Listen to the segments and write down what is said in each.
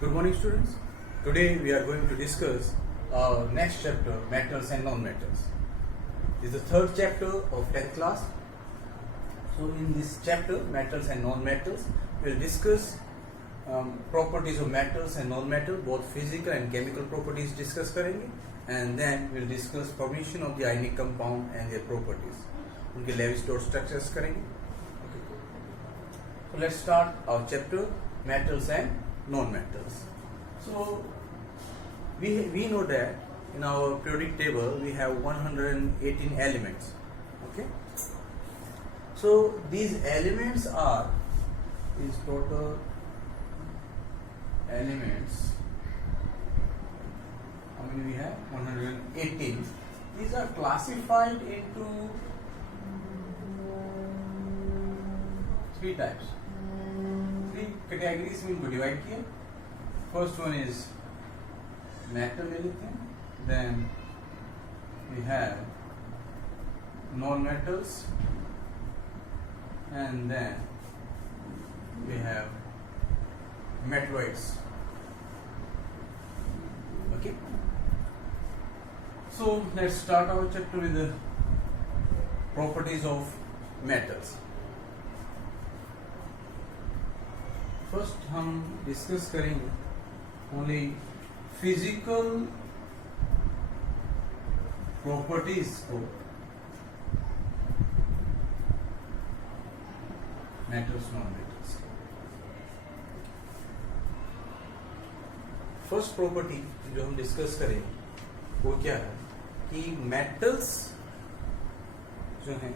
Good morning, students. Today we are going to discuss our next chapter, metals and non-metals. This is the third chapter of 10th class. So in this chapter, metals and non-metals, we will discuss properties of metals and non-metal, both physical and chemical properties discuss करेंगे, and then we will discuss formation of the ionic compound and their properties. उनके Lewis-Dot structures करेंगे. Okay. So let's start our chapter, metals and non-metals. So we know that in our periodic table we have 118 elements. Okay. So these elements are these total elements. How many we have? 118. These are classified into three types. Three categories में इनको divide किया. First one is metal ले लेते हैं. Then we have non-metals, and then we have metalloids. Okay. So let's start our chapter with the properties of metals. First हम discuss करेंगे only physical properties को metals non-metals. First property जो हम discuss करेंगे वो क्या है कि metals जो हैं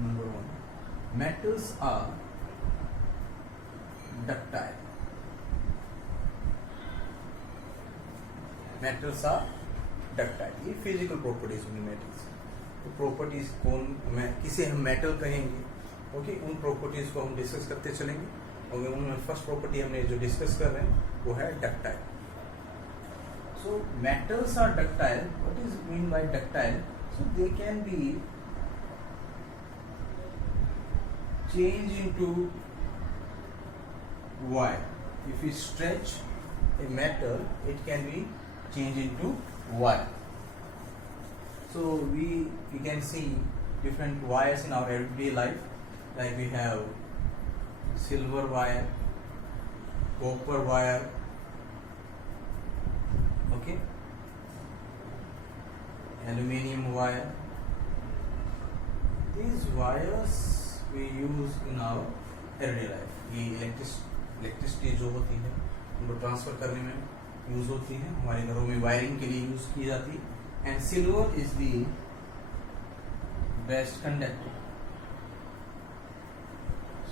number one, metals are ductile. Metals are ductile. ये physical properties होंगी metals. तो properties किसे हम metal कहेंगे, ओके, उन properties को हम discuss करते चलेंगे. और उनमें first property हमने जो discuss कर रहे हैं वो है ductile. So metals are ductile. What is mean by ductile? So they can be change into wire. If we stretch a metal, it can be changed into wire. So we can see different wires in our everyday life. Like we have silver wire, copper wire, okay, aluminium wire. These wires we use in our everyday life. ये electricity जो होती है उनको transfer करने में use होती है, हमारे घरों में वायरिंग के लिए यूज की जाती है. And silver is the best conductor.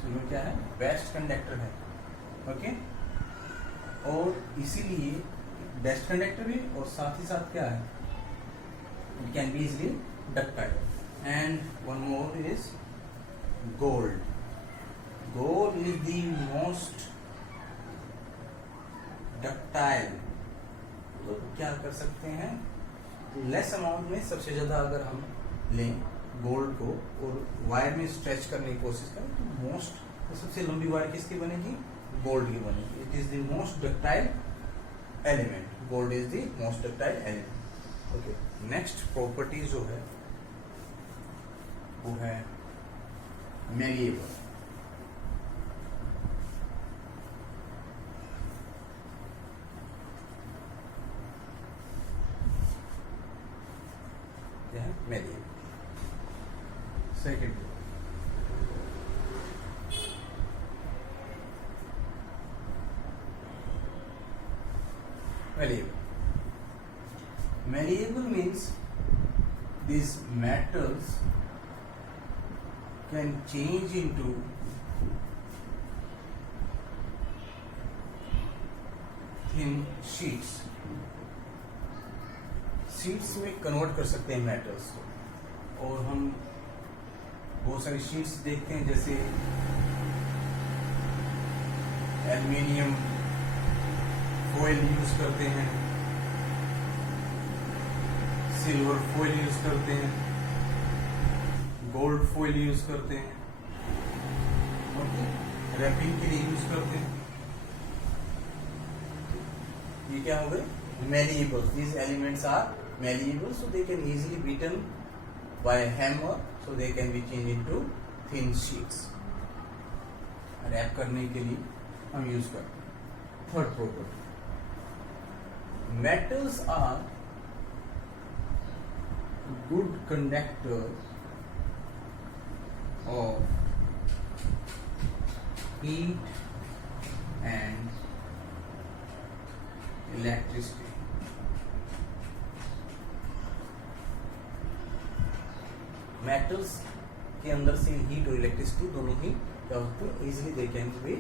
Silver क्या है? बेस्ट कंडक्टर है. ओके. और इसीलिए बेस्ट कंडक्टर भी, और साथ ही साथ क्या है, it can be easily ductile. And one more is gold. Gold is the most ductile. तो क्या कर सकते हैं, लेस अमाउंट में सबसे ज्यादा अगर हम लें गोल्ड को और वायर में स्ट्रेच करने की कोशिश करें तो मोस्ट सबसे लंबी वायर किसकी बनेगी? गोल्ड की बनेगी. It is the most ductile element. Gold is the most ductile element. Okay. Next property जो है वो है malleable. क्या है? malleable. Second, malleable. Malleable means these metals can change into thin sheets. Sheets में कन्वर्ट कर सकते हैं मेटल्स को. और हम बहुत सारी शीट्स देखते हैं, जैसे एल्युमिनियम फॉइल यूज करते हैं, सिल्वर फॉइल यूज करते हैं, गोल्ड फॉइल यूज करते हैं. ओके, रैपिंग के लिए यूज करते हैं। ये क्या हो गए? Malleable. These elements are malleable, so they can easily be beaten by a hammer, so they can be changed into thin sheets. Wrap करने के लिए हम यूज करते हैं। Third property, metals are good conductor of heat and electricity. Metals के अंदर से heat और इलेक्ट्रिसिटी दोनों ही क्या होते हैं? इजिली दे कैन बी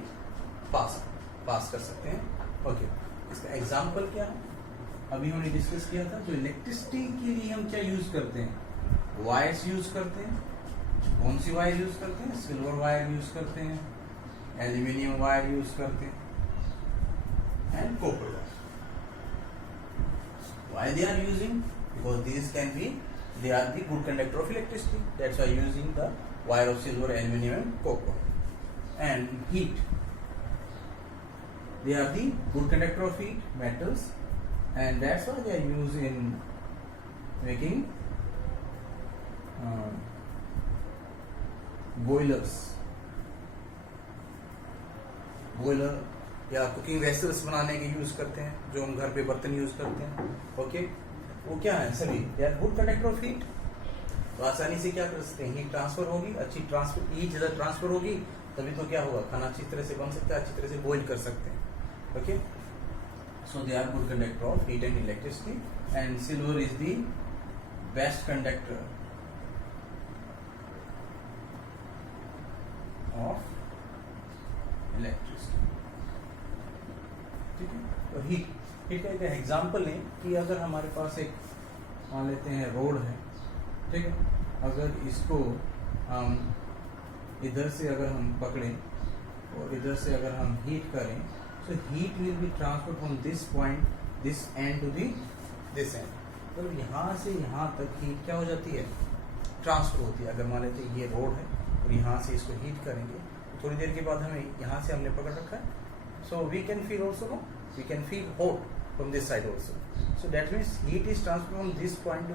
पास कर सकते हैं। ओके, इसका एग्जांपल क्या है? अभी हमने डिस्कस किया था, तो इलेक्ट्रिसिटी के लिए हम क्या यूज करते हैं? वायर्स यूज करते हैं। कौन सी वायर यूज करते हैं? सिल्वर वायर यूज करते हैं, एल्यूमिनियम वायर यूज करते हैं, and copper wire. Why they are using? Because these can be, they are the good conductor of electricity. That's why using the wire of silver, aluminum, and copper. And heat, they are the good conductor of heat, metals, and that's why they are used in making boilers. Boiler या cooking vessels बनाने के use करते हैं, जो हम घर पे बर्तन यूज करते हैं। ओके, वो क्या है? सभी they are good conductor of heat. तो आसानी से क्या कर सकते हैं? हीट ट्रांसफर होगी, अच्छी ट्रांसफर, हीट ज्यादा ट्रांसफर होगी, तभी तो क्या होगा? खाना अच्छी तरह से बन सकता है, अच्छी तरह से बॉइल कर सकते हैं। Okay, so they are good conductor of heat and electricity, and silver is the best conductor of electricity. ठीक है, तो हीट का एक एग्जाम्पल लें कि अगर हमारे पास एक, मान लेते हैं, रोड है, ठीक है, अगर इसको हम इधर से अगर हम पकड़ें और इधर से अगर हम हीट करें, तो heat will be transfer from this point, this end to this end. तो यहाँ से यहाँ तक हीट क्या हो जाती है? ट्रांसफर होती है। अगर मान लेते हैं ये रोड है और यहाँ से इसको हीट करेंगे, तो थोड़ी देर के बाद हमें यहाँ से हमने पकड़ रखा है, so we can feel also, no, we can feel hot from this side also, so that means heat is transferred from this point to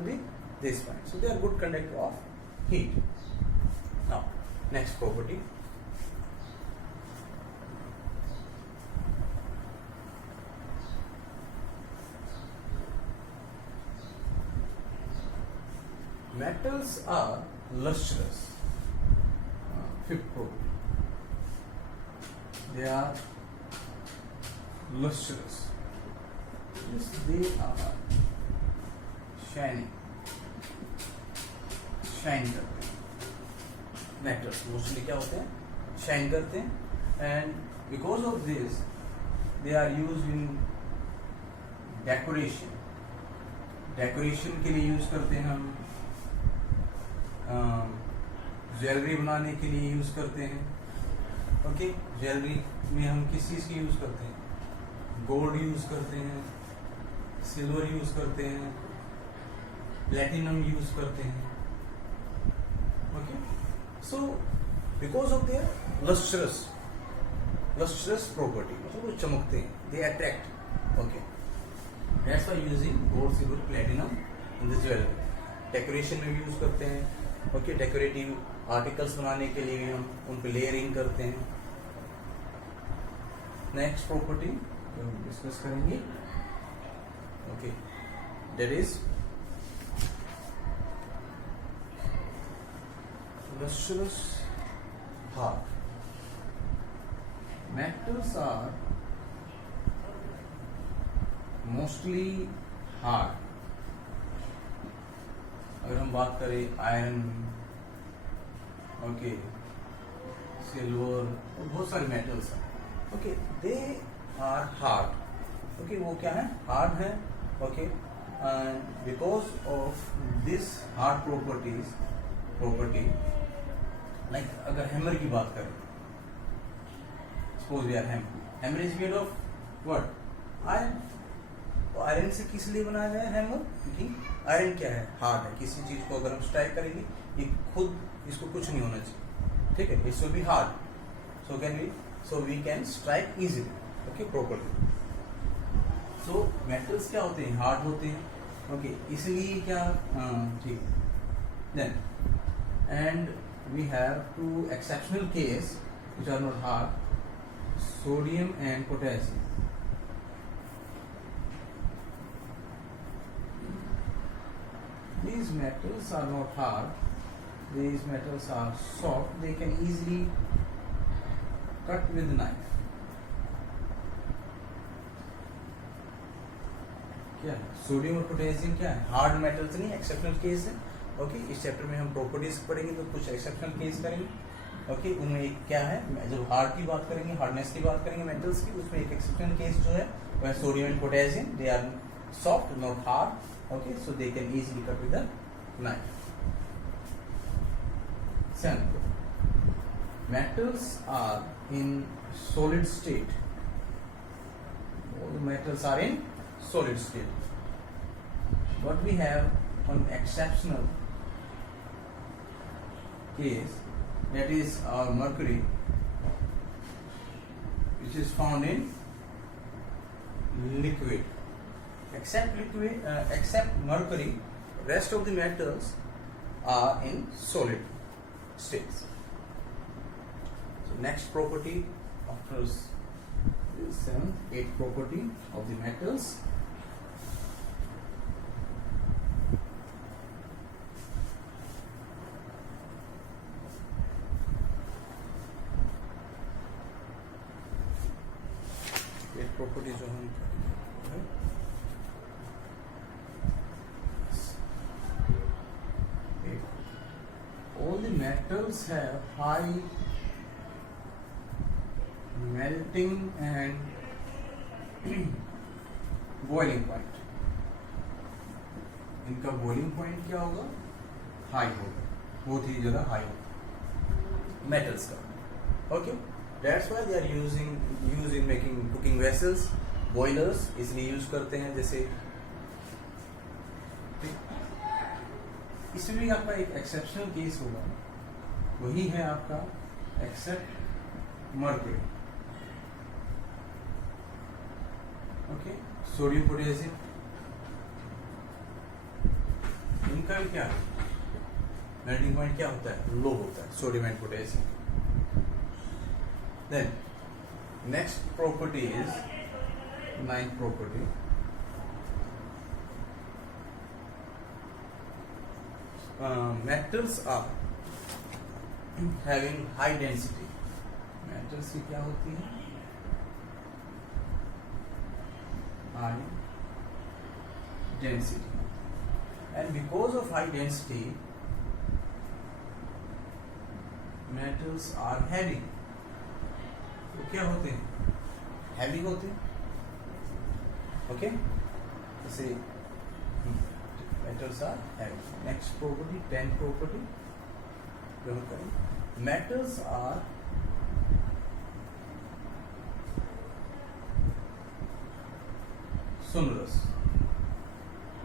this point, so they are good conductor of heat. Now next property, metals are lustrous. Fifth property, they are lustrous. Yes, they are shining, shine करते हैं। Metals mostly क्या होते हैं? Shine करते हैं, and because of this they are used in decoration. Decoration के लिए use करते हैं हम, ज्वेलरी बनाने के लिए यूज करते हैं। ओके, ज्वेलरी में हम किस चीज की यूज करते हैं? गोल्ड यूज करते हैं, सिल्वर यूज करते हैं, प्लेटिनम यूज करते हैं। Okay, so because of their lustrous property, मतलब वो चमकते हैं, they attract. Okay, that's why using gold, silver, platinum in the jewellery. Decoration में भी यूज करते हैं। ओके, डेकोरेटिव आर्टिकल्स बनाने के लिए भी हम उन पे लेयरिंग करते हैं। नेक्स्ट प्रॉपर्टी जो हम डिस्कस करेंगे, okay, that is lustrous hard. Metals are mostly hard. अगर हम बात करें आयरन, ओके, सिल्वर और बहुत सारे मेटल्स हैं, okay, they are hard. Okay, वो क्या है? हार्ड है। Okay, because of this hard property, like अगर हैमर की बात करें, suppose we are hammer is made of what? Iron. तो आयरन से किस लिए बनाया गया है हैमर? क्योंकि आयरन क्या है? हार्ड है। किसी चीज को अगर हम स्ट्राइक करेंगे, ये खुद इसको कुछ नहीं होना चाहिए, ठीक है, it's will be hard. so we can strike easily, okay, properly. So metals क्या होते हैं, हार्ड होते हैं, okay, इसलिए क्या, ठीक. Then and we have two exceptional case which are not hard, sodium and potassium. These metals are not hard, these metals are soft, they can easily cut with knife. क्या है, sodium और potassium क्या है, hard metals नहीं, exceptional case है. Okay, इस chapter में हम प्रॉपर्टीज पढ़ेंगे तो कुछ एक्सेप्शनल केस करेंगे. ओके, उनमें एक क्या है, जब हार्ड की बात करेंगे, हार्डनेस की बात करेंगे मेटल्स की, उसमें एक एक्सेप्शनल केस जो है वह है sodium and potassium. They are soft not hard. Okay, so they can easily cut with the knife. Metals are in solid state. All the metals are in solid state. What we have one exceptional case, that is our mercury, which is found in liquid. Except mercury, rest of the metals are in solid states. So next property after this 7th, 8th property of the metals. Properties जो हम all the metals have high melting and boiling point. इनका boiling point क्या होगा, high होगा, बहुत ही ज़्यादा high होगा metals का. Okay, that's why they are used in making cooking vessels, boilers, इसलिए यूज करते हैं. जैसे इसमें आपका एक एक्सेप्शनल केस होगा, वही है आपका except mercury. Okay, sodium potassium, इनका क्या है, मेल्टिंग पॉइंट क्या होता है, लो होता है, sodium and potassium. Then next property is 9th property. Metals are having high density. Metals की क्या होती है, high density, and because of high density, metals are heavy. तो क्या होते हैं, हैवी होते हैं. ओके, जैसे metals are heavy. Next property 10th property जो हम करें, मेटल्स आर सोनरस.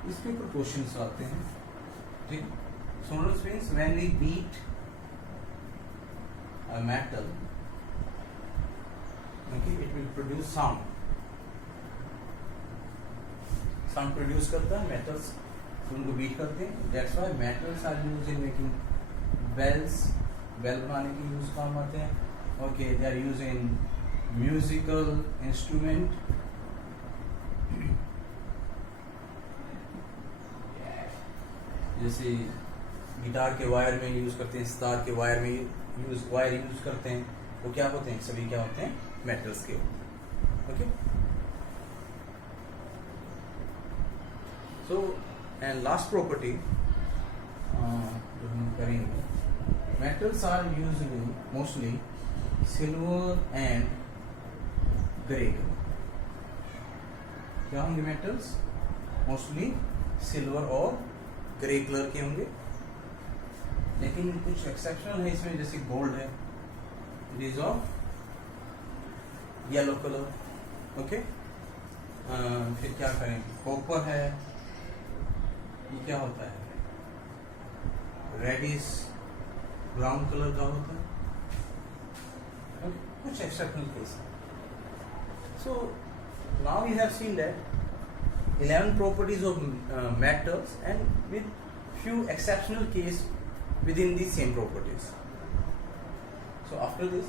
इसके ऊपर क्वेश्चंस आते हैं. ठीक, sonorous means when we beat a metal, okay, it will produce sound. Sound produce करता है metals, उनको बीट करते हैं. That's why metals are used in making bells. Bell बनाने के यूज काम आते हैं. Okay, they are used in musical instrument. जैसे गिटार के वायर में यूज करते हैं, सितार के वायर में वायर यूज करते हैं. वो क्या होते हैं, सभी क्या होते हैं, मेटल्स के. Okay, so and last property जो हम करेंगे, metals are usually mostly silver and grey. क्या होंगे मेटल्स, मोस्टली सिल्वर और ग्रे कलर के होंगे. लेकिन कुछ एक्सेप्शनल है इसमें, जैसे गोल्ड है, it is of yellow colour. Okay, फिर क्या करें, कॉपर है, ये क्या होता है, रेडिश ब्राउन कलर का होता है. ओके, कुछ एक्सेप्शनल केस है. So now we have seen that 11 properties of matters and with few exceptional case within the same properties. So after this